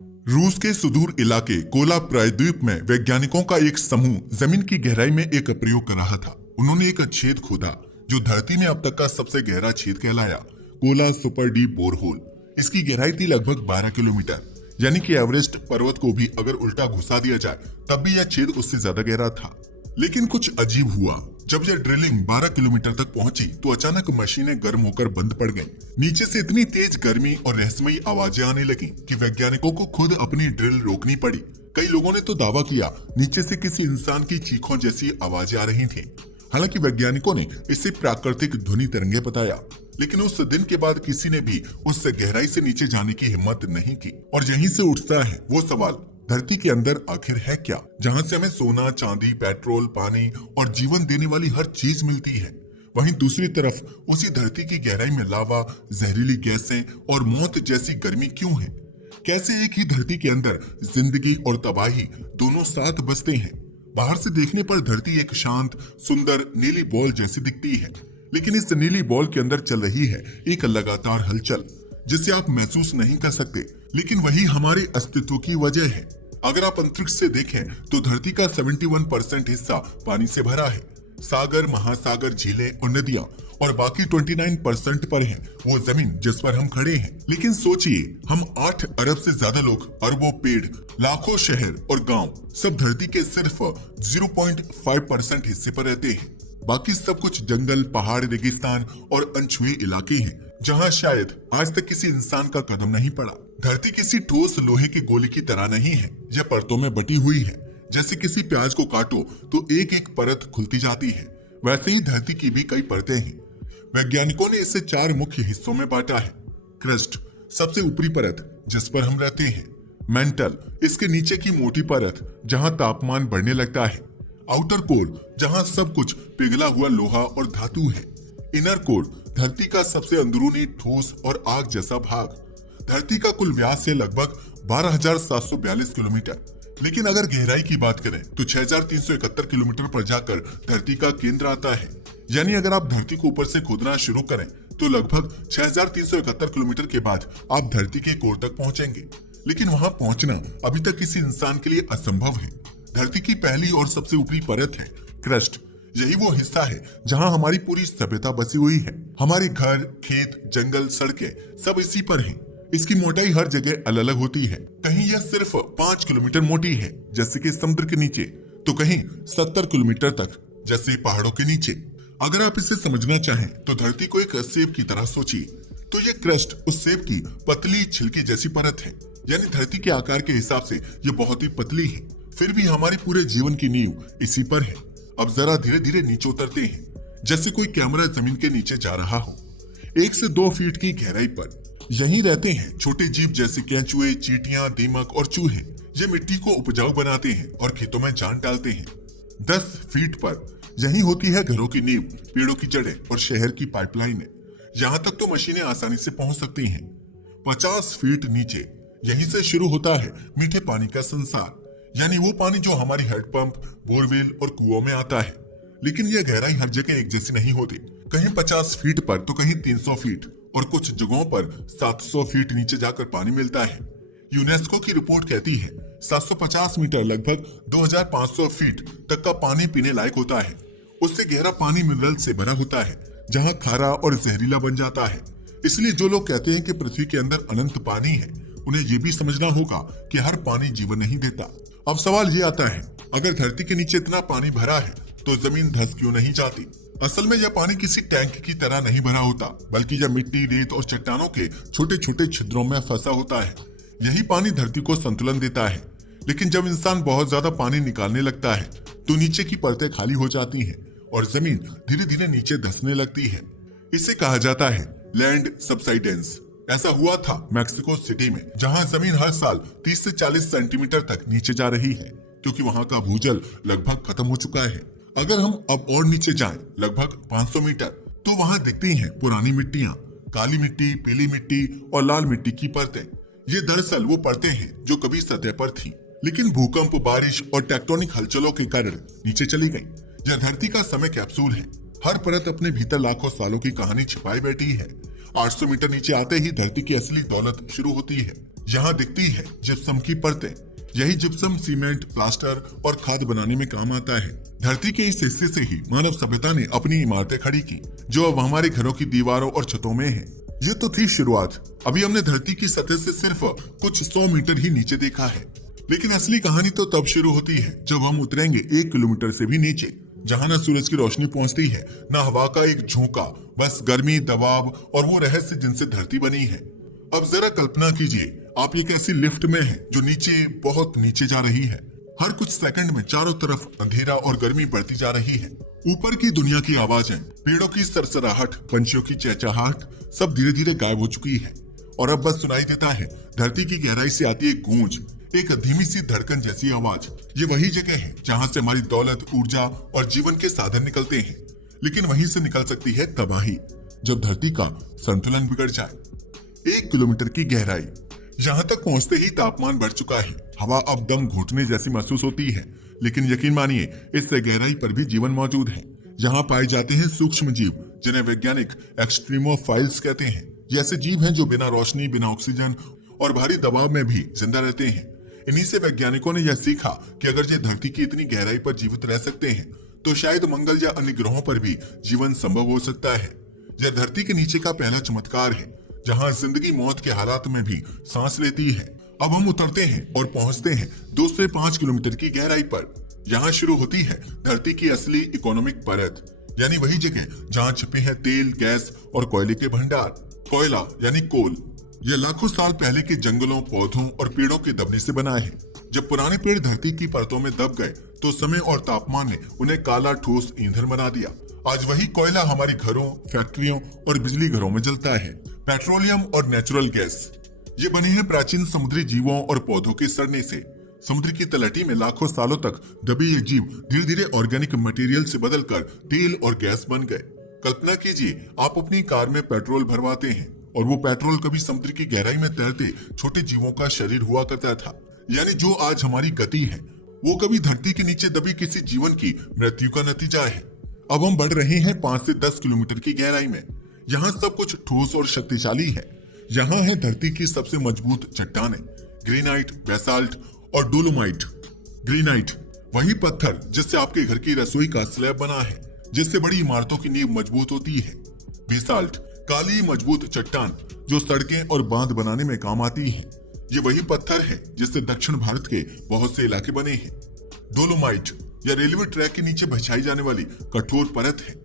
रूस के सुदूर इलाके कोला प्रायद्वीप में वैज्ञानिकों का एक समूह जमीन की गहराई में एक प्रयोग कर रहा था। उन्होंने एक छेद खोदा जो धरती में अब तक का सबसे गहरा छेद कहलाया, कोला सुपर डीप बोरहोल। इसकी गहराई थी लगभग 12 किलोमीटर, यानी कि एवरेस्ट पर्वत को भी अगर उल्टा घुसा दिया जाए तब भी यह छेद उससे ज्यादा गहरा था। लेकिन कुछ अजीब हुआ। जब यह ड्रिलिंग 12 किलोमीटर तक पहुंची तो अचानक मशीनें गर्म होकर बंद पड़ गईं। नीचे से इतनी तेज गर्मी और रहस्यमयी आवाजें आने लगी कि वैज्ञानिकों को खुद अपनी ड्रिल रोकनी पड़ी। कई लोगों ने तो दावा किया नीचे से किसी इंसान की चीखों जैसी आवाजें आ रही थी। हालांकि वैज्ञानिकों ने इसे प्राकृतिक ध्वनि तरंगे बताया, लेकिन उस दिन के बाद किसी ने भी उस गहराई से नीचे जाने की हिम्मत नहीं की। और यहीं से उठता है वो सवाल, धरती के अंदर आखिर है क्या, जहां से हमें सोना, चांदी, पेट्रोल, पानी और जीवन देने वाली हर चीज मिलती है। वहीं दूसरी तरफ उसी धरती की गहराई में लावा, जहरीली गैसें और मौत जैसी गर्मी क्यों है? कैसे एक ही धरती के अंदर जिंदगी और तबाही दोनों साथ बसते हैं? बाहर से देखने पर धरती एक शांत, सुंदर नीली बॉल जैसी दिखती है, लेकिन इस नीली बॉल के अंदर चल रही है एक लगातार हलचल जिसे आप महसूस नहीं कर सकते, लेकिन वही हमारे अस्तित्व की वजह है। अगर आप अंतरिक्ष से देखें तो धरती का 71% हिस्सा पानी से भरा है। सागर, महासागर, झीलें और नदियां, और बाकी 29% पर है वो जमीन जिस पर हम खड़े हैं। लेकिन सोचिए, हम 8 अरब से ज्यादा लोग, अरबों पेड़, लाखों शहर और गांव सब धरती के सिर्फ 0.5% हिस्से पर रहते हैं। बाकी सब कुछ जंगल, पहाड़, रेगिस्तान और अनछुए इलाके हैं जहां शायद आज तक किसी इंसान का कदम नहीं पड़ा। धरती किसी ठोस लोहे की गोली की तरह नहीं है, यह परतों में बटी हुई है। जैसे किसी प्याज को काटो तो एक एक परत खुलती जाती है, वैसे ही धरती की भी कई परतें हैं। वैज्ञानिकों ने इसे 4 मुख्य हिस्सों में बांटा है। क्रस्ट, सबसे ऊपरी परत जिस पर हम रहते हैं। मेंटल, इसके नीचे की मोटी परत जहां तापमान बढ़ने लगता है। आउटर कोर, जहां सब कुछ पिघला हुआ लोहा और धातु है। इनर कोर, धरती का सबसे अंदरूनी ठोस और आग जैसा भाग। धरती का कुल व्यास है लगभग 12,742 किलोमीटर, लेकिन अगर गहराई की बात करें तो 6,371 किलोमीटर पर जाकर धरती का केंद्र आता है। यानी अगर आप धरती को ऊपर से खोदना शुरू करें तो लगभग 6,371 किलोमीटर के बाद आप धरती के कोर तक पहुंचेंगे। लेकिन वहां पहुंचना अभी तक किसी इंसान के लिए असंभव है। धरती की पहली और सबसे ऊपरी परत है क्रस्ट। यही वो हिस्सा है जहां हमारी पूरी सभ्यता बसी हुई है। हमारे घर, खेत, जंगल, सड़कें सब इसी पर हैं। इसकी मोटाई हर जगह अलग अलग होती है। कहीं यह सिर्फ 5 किलोमीटर मोटी है जैसे कि समुद्र के नीचे, तो कहीं 70 किलोमीटर तक जैसे पहाड़ों के नीचे। अगर आप इसे समझना चाहें तो धरती को एक सेब की तरह सोचिए, तो ये क्रस्ट उस सेब की पतली छिलकी जैसी परत है। यानी धरती के आकार के हिसाब से ये बहुत ही पतली है, फिर भी हमारे पूरे जीवन की नींव इसी पर है। अब जरा धीरे धीरे नीचे उतरते हैं, जैसे कोई कैमरा जमीन के नीचे जा रहा हो। 1 से 2 फीट की गहराई पर यहीं रहते हैं छोटे जीव जैसे केंचुए, चींटियां, दीमक और चूहे। ये मिट्टी को उपजाऊ बनाते हैं और खेतों में जान डालते हैं। 10 फीट पर यहीं होती है घरों की नींव, पेड़ों की जड़ें और शहर की पाइपलाइनें। यहाँ तक तो मशीनें आसानी से पहुंच सकती हैं। 50 फीट नीचे यहीं से शुरू होता है मीठे पानी का संसार, यानी वो पानी जो हमारी हैंडपंप, बोरवेल और कुओं में आता है। लेकिन यह गहराई हर जगह एक जैसी नहीं होती। कहीं 50 फीट पर तो कहीं 300 फीट और कुछ जगहों पर 700 फीट नीचे जाकर पानी मिलता है। यूनेस्को की रिपोर्ट कहती है 750 मीटर लगभग 2500 फीट तक का पानी पीने लायक होता है। उससे गहरा पानी मिनरल से भरा होता है, जहां खारा और जहरीला बन जाता है। इसलिए जो लोग कहते हैं कि पृथ्वी के अंदर अनंत पानी है, उन्हें यह भी समझना होगा कि हर पानी जीवन नहीं देता। अब सवाल ये आता है, अगर धरती के नीचे इतना पानी भरा है तो जमीन धंस क्यों नहीं जाती? असल में यह पानी किसी टैंक की तरह नहीं भरा होता, बल्कि यह मिट्टी, रेत और चट्टानों के छोटे छोटे छिद्रों में फंसा होता है। यही पानी धरती को संतुलन देता है। लेकिन जब इंसान बहुत ज्यादा पानी निकालने लगता है तो नीचे की परतें खाली हो जाती हैं और जमीन धीरे धीरे नीचे धंसने लगती है। इसे कहा जाता है लैंड सबसाइडेंस। ऐसा हुआ था मैक्सिको सिटी में, जहां जमीन हर साल 30 से 40 सेंटीमीटर तक नीचे जा रही है, क्योंकि वहां का भूजल लगभग खत्म हो चुका है। अगर हम अब और नीचे जाएं लगभग 500 मीटर तो वहां दिखती हैं पुरानी मिट्टियां, काली मिट्टी, पीली मिट्टी और लाल मिट्टी की परतें। ये दरअसल वो परतें हैं जो कभी सतह पर थी, लेकिन भूकंप, बारिश और टेक्टोनिक हलचलों के कारण नीचे चली गई। यह धरती का समय कैप्सूल है। हर परत अपने भीतर लाखों सालों की कहानी छिपाई बैठी है। 800 मीटर नीचे आते ही धरती की असली दौलत शुरू होती है। यहाँ दिखती है जिप्सम की परतें। यही जिप्सम सीमेंट, प्लास्टर और खाद बनाने में काम आता है। धरती के इस हिस्से से ही मानव सभ्यता ने अपनी इमारतें खड़ी की, जो अब हमारे घरों की दीवारों और छतों में है। ये तो थी शुरुआत। अभी हमने धरती की सतह से सिर्फ कुछ 100 मीटर ही नीचे देखा है, लेकिन असली कहानी तो तब शुरू होती है जब हम उतरेंगे 1 किलोमीटर से भी नीचे, जहाँ न सूरज की रोशनी पहुंचती है, न हवा का एक झोंका, बस गर्मी, दबाव और वो रहस्य जिनसे धरती बनी है। अब जरा कल्पना कीजिए, आप एक ऐसी लिफ्ट में हैं जो नीचे, बहुत नीचे जा रही है। हर कुछ सेकंड में चारों तरफ अंधेरा और गर्मी बढ़ती जा रही है। ऊपर की दुनिया की आवाजें, पेड़ों की सरसराहट, पंछियों की चहचहाहट सब धीरे धीरे गायब हो चुकी है और अब बस सुनाई देता है धरती की गहराई से आती एक गूंज, एक धीमी सी धड़कन जैसी आवाज। ये वही जगह है जहां से हमारी दौलत, ऊर्जा और जीवन के साधन निकलते हैं, लेकिन वहीं से निकल सकती है तबाही, जब धरती का संतुलन बिगड़ जाए। 1 किलोमीटर की गहराई। यहाँ तक पहुंचते ही तापमान बढ़ चुका है। हवा अब दम घुटने जैसी महसूस होती है, लेकिन यकीन मानिए, इस गहराई पर भी जीवन मौजूद है। यहाँ पाए जाते हैं सूक्ष्म जीव, जिन्हें वैज्ञानिक एक्सट्रीमोफाइल्स कहते हैं। ये ऐसे जीव हैं जो बिना रोशनी, बिना ऑक्सीजन और भारी दबाव में भी जिंदा रहते हैं। इन्हीं से वैज्ञानिकों ने यह सीखा कि अगर ये धरती की इतनी गहराई पर जीवित रह सकते हैं, तो शायद मंगल या अन्य ग्रहों पर भी जीवन संभव हो सकता है। यह धरती के नीचे का पहला चमत्कार है, जहां जिंदगी मौत के हालात में भी सांस लेती है। अब हम उतरते हैं और पहुंचते हैं 2 से 5 किलोमीटर की गहराई पर। यहाँ शुरू होती है धरती की असली इकोनॉमिक परत, यानी वही जगह जहाँ छिपे हैं तेल, गैस और कोयले के भंडार। कोयला यानी कोल, यह लाखों साल पहले के जंगलों, पौधों और पेड़ों के दबने से बना है। जब पुराने पेड़ धरती की परतों में दब गए, तो समय और तापमान ने उन्हें काला ठोस ईंधन बना दिया। आज वही कोयला हमारे घरों, फैक्ट्रियों और बिजली घरों में जलता है। पेट्रोलियम और नेचुरल गैस, ये बने हैं प्राचीन समुद्री जीवों और पौधों के सड़ने से। समुद्र की तलहटी में लाखों सालों तक दबे ये जीव धीरे धीरे ऑर्गेनिक मटेरियल से बदलकर तेल और गैस बन गए। कल्पना कीजिए, आप अपनी कार में पेट्रोल भरवाते हैं और वो पेट्रोल कभी समुद्र की गहराई में तैरते छोटे जीवों का शरीर हुआ करता था। यानी जो आज हमारी गति है, वो कभी धरती के नीचे दबी किसी जीवन की मृत्यु का नतीजा है। अब हम बढ़ रहे हैं 5 से 10 किलोमीटर की गहराई में। यहाँ सब कुछ ठोस और शक्तिशाली है। यहाँ है धरती की सबसे मजबूत चट्टानें, ग्रेनाइट, बेसाल्ट और डोलोमाइट। ग्रेनाइट वही पत्थर जिससे आपके घर की रसोई का स्लैब बना है, जिससे बड़ी इमारतों की नींव मजबूत होती है। बेसाल्ट काली मजबूत चट्टान जो सड़कें और बांध बनाने में काम आती है। ये वही पत्थर है जिससे दक्षिण भारत के बहुत से इलाके बने हैं। डोलोमाइट या रेलवे ट्रैक के नीचे बिछाई जाने वाली कठोर परत है।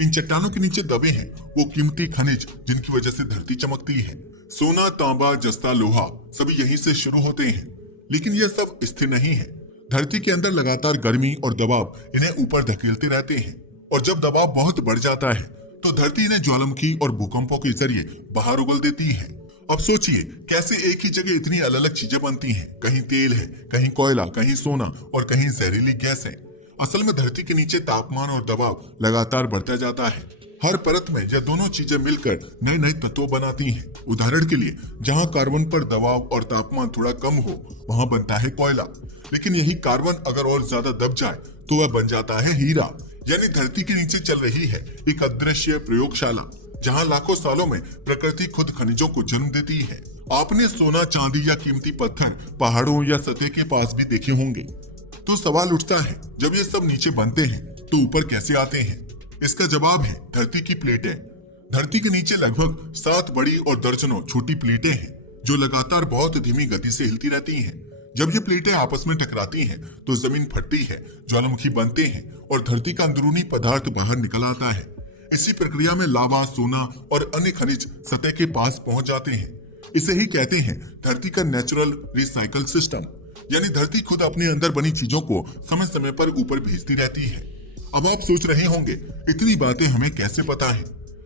इन चट्टानों के नीचे दबे हैं वो कीमती खनिज जिनकी वजह से धरती चमकती है। सोना, तांबा, जस्ता, लोहा सभी यहीं से शुरू होते हैं। लेकिन यह सब स्थिर नहीं है। धरती के अंदर लगातार गर्मी और दबाव इन्हें ऊपर धकेलते रहते हैं, और जब दबाव बहुत बढ़ जाता है तो धरती इन्हें ज्वालामुखी और भूकंपों के जरिए बाहर उगल देती है। अब सोचिए कैसे एक ही जगह इतनी अलग अलग चीजें बनती हैं। कहीं तेल है, कहीं कोयला, कहीं सोना और कहीं जहरीली गैस है। असल में धरती के नीचे तापमान और दबाव लगातार बढ़ता जाता है। हर परत में यह दोनों चीजें मिलकर नए नए तत्व बनाती हैं। उदाहरण के लिए, जहां कार्बन पर दबाव और तापमान थोड़ा कम हो, वहां बनता है कोयला। लेकिन यही कार्बन अगर और ज्यादा दब जाए तो वह बन जाता है हीरा। यानी धरती के नीचे चल रही है एक अदृश्य प्रयोगशाला, जहां लाखों सालों में प्रकृति खुद खनिजों को जन्म देती है। आपने सोना, चांदी या कीमती पत्थर पहाड़ों या सतह के पास भी देखे होंगे। तो सवाल उठता है, जब ये सब नीचे बनते हैं तो ऊपर कैसे आते हैं? इसका जवाब है धरती की प्लेटें। धरती के नीचे लगभग 7 बड़ी और दर्जनों छोटी प्लेटें हैं, जो लगातार बहुत धीमी गति से हिलती रहती हैं। जब ये प्लेटें आपस में टकराती हैं तो जमीन फटती है, ज्वालामुखी बनते हैं और धरती का अंदरूनी पदार्थ बाहर निकल आता है। इसी प्रक्रिया में लावा, सोना और अन्य खनिज सतह के पास पहुंच जाते हैं। इसे ही कहते हैं धरती का नेचुरल रिसाइकल सिस्टम। यानी धरती खुद अपने अंदर बनी चीजों को समय समय पर ऊपर भेजती रहती है। अब आप सोच रहे होंगे, इतनी बातें हमें कैसे पता है,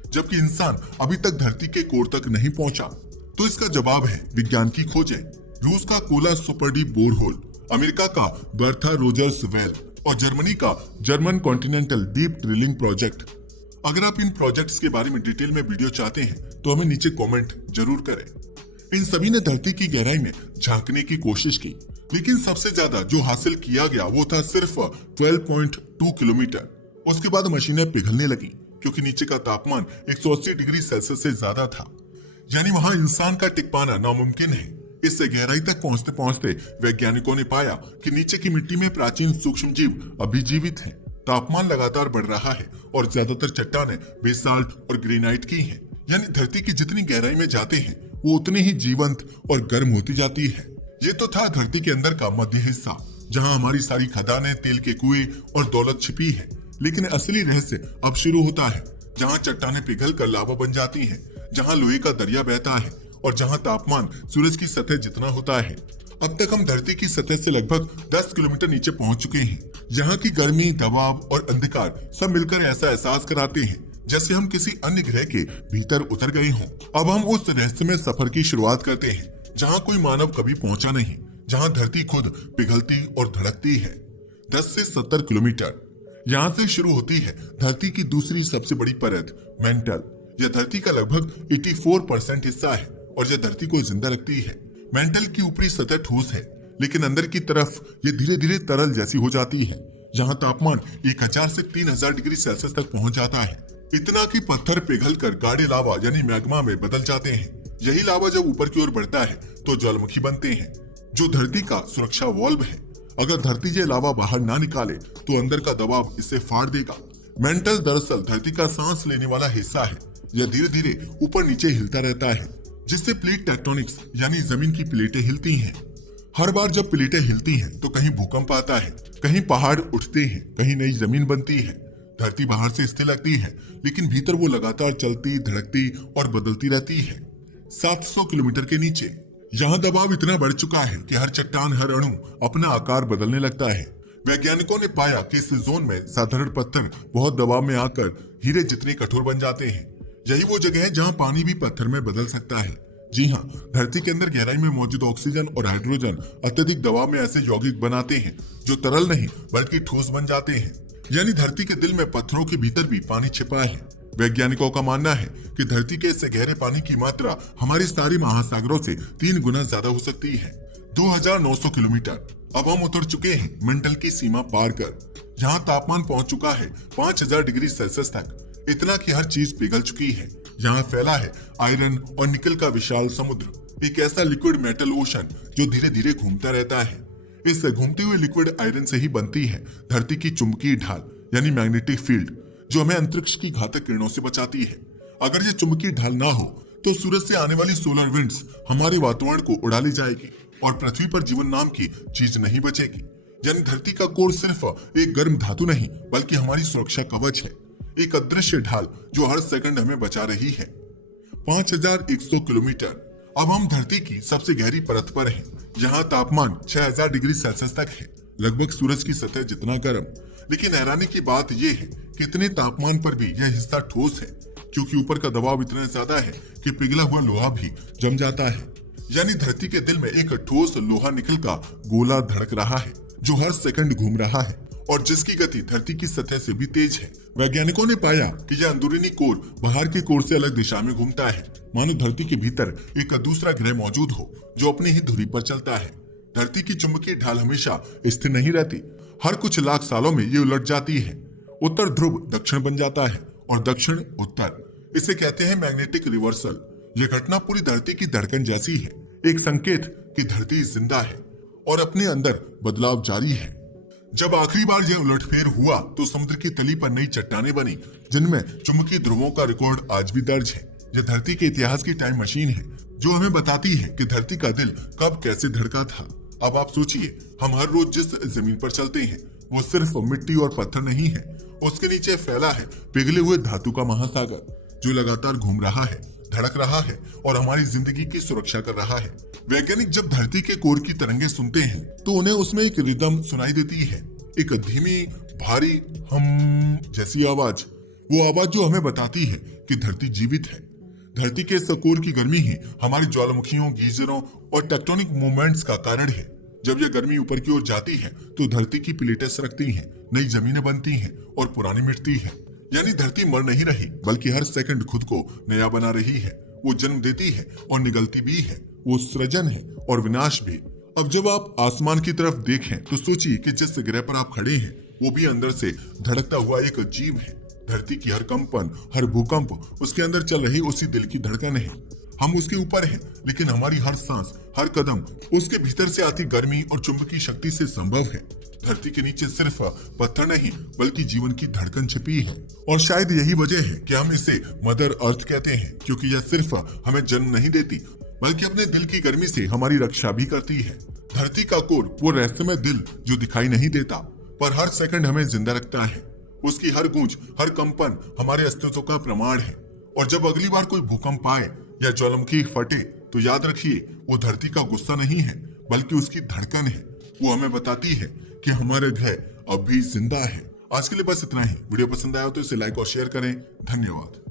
जबकि इंसान अभी तक धरती के कोर तक नहीं पहुंचा? तो इसका जवाब है विज्ञान की खोजें। रूस का Kola super deep borehole, America का बर्था रोजर्स वेल और जर्मनी का German continental deep drilling project. अगर आप इन प्रोजेक्ट्स के बारे में डिटेल में वीडियो चाहते हैं तो हमें नीचे कमेंट जरूर करें। इन सभी ने धरती की गहराई में झांकने की कोशिश की, लेकिन सबसे ज्यादा जो हासिल किया गया वो था सिर्फ 12.2 किलोमीटर। उसके बाद मशीनें पिघलने लगी क्योंकि नीचे का तापमान 180 डिग्री सेल्सियस से ज्यादा था। यानी वहां इंसान का टिक पाना नामुमकिन है। इस गहराई तक पहुंचते पहुंचते वैज्ञानिकों ने पाया कि नीचे की मिट्टी में प्राचीन सूक्ष्म जीव अभी जीवित हैं। तापमान लगातार बढ़ रहा है और ज्यादातर चट्टानें बेसाल्ट और ग्रेनाइट की हैं। यानी धरती की जितनी गहराई में जाते हैं वो उतनी ही जीवंत और गर्म होती जाती है। ये तो था धरती के अंदर का मध्य हिस्सा, जहां हमारी सारी खदानें, तेल के कुएं और दौलत छिपी है। लेकिन असली रहस्य अब शुरू होता है, जहां चट्टानें पिघल कर लावा बन जाती हैं, जहां लोहे का दरिया बहता है और जहां तापमान सूरज की सतह जितना होता है। अब तक हम धरती की सतह से लगभग 10 किलोमीटर नीचे पहुंच चुके हैं। यहाँ की गर्मी, दबाव और अंधकार सब मिलकर ऐसा एहसास कराते हैं जैसे हम किसी अन्य ग्रह के भीतर उतर गए हों। अब हम उस रहस्यमय सफर की शुरुआत करते हैं जहाँ कोई मानव कभी पहुंचा नहीं, जहाँ धरती खुद पिघलती और धड़कती है। 10 से 70 किलोमीटर यहाँ से शुरू होती है धरती की दूसरी सबसे बड़ी परत, मेंटल। यह धरती का लगभग 84% हिस्सा है और यह धरती को जिंदा रखती है। मेंटल की ऊपरी सतह ठोस है, लेकिन अंदर की तरफ ये धीरे धीरे तरल जैसी हो जाती है, जहाँ तापमान 1000 से 3000 डिग्री सेल्सियस तक पहुंच जाता है। इतना कि पत्थर पिघलकर गाढ़े लावा यानी मैग्मा में बदल जाते हैं। यही लावा जब ऊपर की ओर बढ़ता है तो ज्वालामुखी बनते हैं, जो धरती का सुरक्षा वॉल्व है। अगर धरती ये लावा बाहर ना निकाले तो अंदर का दबाव इसे फाड़ देगा। मेंटल दरअसल धरती का सांस लेने वाला हिस्सा है। यह धीरे धीरे ऊपर नीचे हिलता रहता है, जिससे प्लेट टेक्टोनिक्स यानी जमीन की प्लेटें हिलती हैं। हर बार जब प्लेटें हिलती हैं तो कहीं भूकंप आता है, कहीं पहाड़ उठते हैं, कहीं नई जमीन बनती है। धरती बाहर से स्थिर लगती है, लेकिन भीतर वो लगातार चलती, धड़कती और बदलती रहती है। 700 किलोमीटर के नीचे यहाँ दबाव इतना बढ़ चुका है कि हर चट्टान, हर अणु अपना आकार बदलने लगता है। वैज्ञानिकों ने पाया कि इस जोन में साधारण पत्थर बहुत दबाव में आकर हीरे जितने कठोर बन जाते हैं। यही वो जगह है जहाँ पानी भी पत्थर में बदल सकता है। जी हाँ, धरती के अंदर गहराई में मौजूद ऑक्सीजन और हाइड्रोजन अत्यधिक दबाव में ऐसे यौगिक बनाते हैं जो तरल नहीं बल्कि ठोस बन जाते हैं। यानी धरती के दिल में पत्थरों के भीतर भी पानी छिपा है। वैज्ञानिकों का मानना है कि धरती के इस गहरे पानी की मात्रा हमारे सारे महासागरों से 3 गुना ज्यादा हो सकती है। 2900 किलोमीटर अब हम उतर चुके हैं मेंटल की सीमा पार कर। यहाँ तापमान पहुंच चुका है 5000 डिग्री सेल्सियस तक, इतना कि हर चीज पिघल चुकी है। यहाँ फैला है आयरन और निकल का विशाल समुद्र, एक ऐसा लिक्विड मेटल ओशन जो धीरे धीरे घूमता रहता है। इस घूमते हुए लिक्विड आयरन से ही बनती है धरती की चुंबकीय ढाल यानी मैग्नेटिक फील्ड, जो हमें अंतरिक्ष की घातक किरणों से बचाती है। अगर ये चुंबकीय ढाल ना हो तो सूरज से आने वाली सोलर विंड्स हमारे वातावरण को उड़ा ले जाएगी और पृथ्वी पर जीवन नाम की चीज नहीं बचेगी। यानी धरती का कोर सिर्फ एक गर्म धातु नहीं बल्कि हमारी सुरक्षा कवच है, एक अदृश्य ढाल जो हर सेकंड हमें बचा रही है। 5100 किलोमीटर अब हम धरती की सबसे गहरी परत पर हैं। यहाँ तापमान 6000 डिग्री सेल्सियस तक है, लगभग सूरज की सतह जितना गर्म। लेकिन हैरानी की बात यह है कि इतने तापमान पर भी यह हिस्सा ठोस है, क्योंकि ऊपर का दबाव इतना ज्यादा है कि पिघला हुआ लोहा भी जम जाता है। यानी धरती के दिल में एक ठोस लोहा निकल का गोला धड़क रहा है जो हर सेकंड घूम रहा है और जिसकी गति धरती की सतह से भी तेज है। वैज्ञानिकों ने पाया कि यह अंदरूनी कोर बाहर के कोर से अलग दिशा में घूमता है, मानो धरती के भीतर एक दूसरा ग्रह मौजूद हो जो अपनी ही धुरी पर चलता है। धरती की चुंबकीय ढाल हमेशा स्थिर नहीं रहती, हर कुछ लाख सालों में ये उलट जाती है। उत्तर ध्रुव दक्षिण बन जाता है और दक्षिण उत्तर। इसे कहते हैं मैग्नेटिक रिवर्सल। यह घटना पूरी धरती की धड़कन जैसी है, एक संकेत कि धरती जिंदा है और अपने अंदर बदलाव जारी है। जब आखिरी बार यह उलटफेर हुआ तो समुद्र की तली पर नई चट्टानें बनी, जिनमें चुंबकीय ध्रुवों का रिकॉर्ड आज भी दर्ज है। यह धरती के इतिहास की टाइम मशीन है जो हमें बताती है कि धरती का दिल कब कैसे धड़का था। अब आप सोचिए, हम हर रोज जिस जमीन पर चलते हैं वो सिर्फ मिट्टी और पत्थर नहीं है, उसके नीचे फैला है पिघले हुए धातु का महासागर जो लगातार घूम रहा है, धड़क रहा है और हमारी जिंदगी की सुरक्षा कर रहा है। वैज्ञानिक जब धरती के कोर की तरंगे सुनते हैं तो उन्हें उसमें एक रिदम सुनाई देती है, एक धीमी भारी हम जैसी आवाज। वो आवाज जो हमें बताती है कि धरती जीवित है। धरती के इस कोर की गर्मी ही हमारी ज्वालामुखियों, गीजरों और टेक्टोनिक मूवमेंट्स का कारण है। जब यह गर्मी ऊपर की ओर जाती है तो धरती की प्लेटें सरकती हैं, नई जमीनें बनती हैं और पुरानी मिटती है। यानी धरती मर नहीं रही बल्कि हर सेकंड खुद को नया बना रही है। वो जन्म देती है और निगलती भी है, वो सृजन है और विनाश भी। अब जब आप आसमान की तरफ देखें तो सोचिए कि जिस ग्रह पर आप खड़े हैं वो भी अंदर से धड़कता हुआ एक जीव है। धरती की हर कंपन, हर भूकंप उसके अंदर चल रही उसी दिल की धड़कन है। हम उसके ऊपर हैं, लेकिन हमारी हर सांस, हर कदम उसके भीतर से आती गर्मी और चुंबकीय शक्ति से संभव है। धरती के नीचे सिर्फ पत्थर नहीं बल्कि जीवन की धड़कन छिपी है। और शायद यही वजह है कि हम इसे मदर अर्थ कहते हैं, क्योंकि यह सिर्फ हमें जन्म नहीं देती बल्कि अपने दिल की गर्मी से हमारी रक्षा भी करती है। धरती का कोर वो रहस्यमय दिल जो दिखाई नहीं देता पर हर सेकंड हमें जिंदा रखता है। उसकी हर गूंज, हर कंपन हमारे अस्तित्व का प्रमाण है। और जब अगली बार कोई भूकंप आए या ज्वालामुखी फटे तो याद रखिए, वो धरती का गुस्सा नहीं है बल्कि उसकी धड़कन है। वो हमें बताती है कि हमारे ग्रह अब भी जिंदा है। आज के लिए बस इतना ही। वीडियो पसंद आया हो तो इसे लाइक और शेयर करें। धन्यवाद।